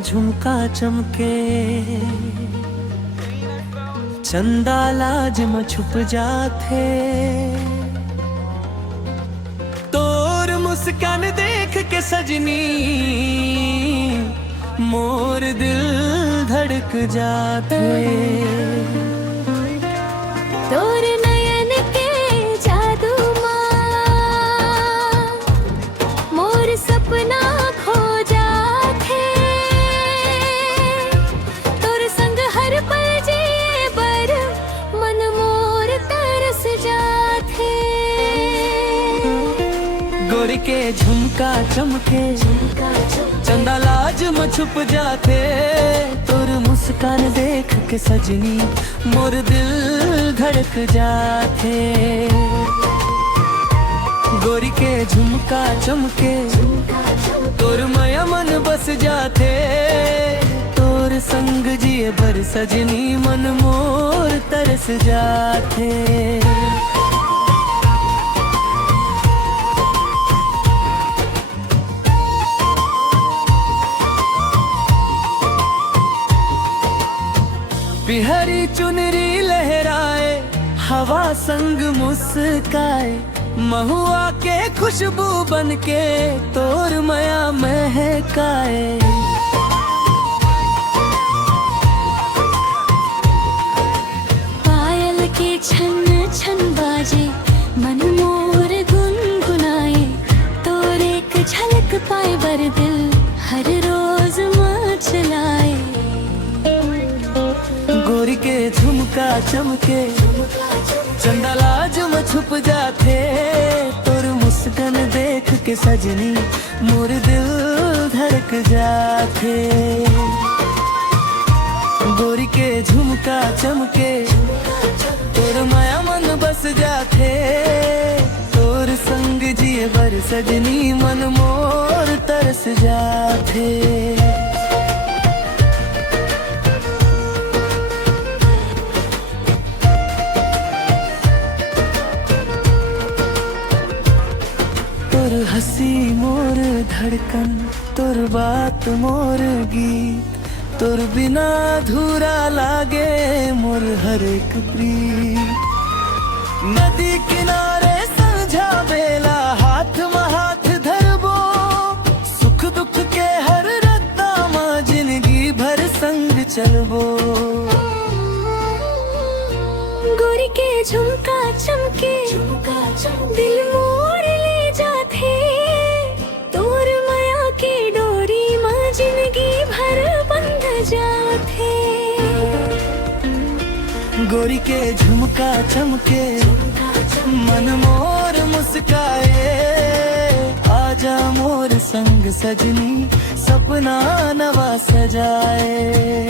झुमका चमके, चंदा लाज में छुप जाते। तोर मुस्कान देख के सजनी मोर दिल धड़क जाते। तोर नयन के जादू माँ मोर सपना खो जाते। तोर संग हर पल जिए बर मन मोर तरस जाते। गोरी के झुमका चमके, चंदा लाज में छुप जाते। तोर मुस्कान देख के सजनी मोर दिल धड़क जाते। गोरी के झुमका चमके, तोर माया मन बस जाते। तोर संग जिए भर सजनी मन मोर तरस जाते। बिहारी चुनरी लहराए, हवा संग मुस्काए। महुआ के खुशबू बनके तोर माया महकाए। पायल के छन छन बाजे मन मोर गुनगुनाए। तोर एक झलक पाए बर दिल हर रोज मचलाए। गोरी के झुमका चमके, चंदा लाज में छुप जाते। तोर मुस्कान देख के सजनी मोर दिल धड़क जाते। गोरी के झुमका चमके, तोर माया मन बस जाते। तोर संग जिए बर सजनी मन मोर तरस जाते। तोर हंसी मोर धड़कन, तोर बात मोर गीत। तोर बिना अधूरा लागे मोर हर एक प्रीत। नदी किनारे समझा बेला हाथ में हाथ धरबो। सुख दुख के हर रत्ता माँ जिंदगी भर संग चलबो। गोरी के झुमका चमके, दिल मोर ले जाते। तोर माया की डोरी माँ जिंदगी भर बंध जाते। गोरी के झुमका चमके, मन मोर मुस्काए। आजा मोर संग सजनी सपना नवा सजाए।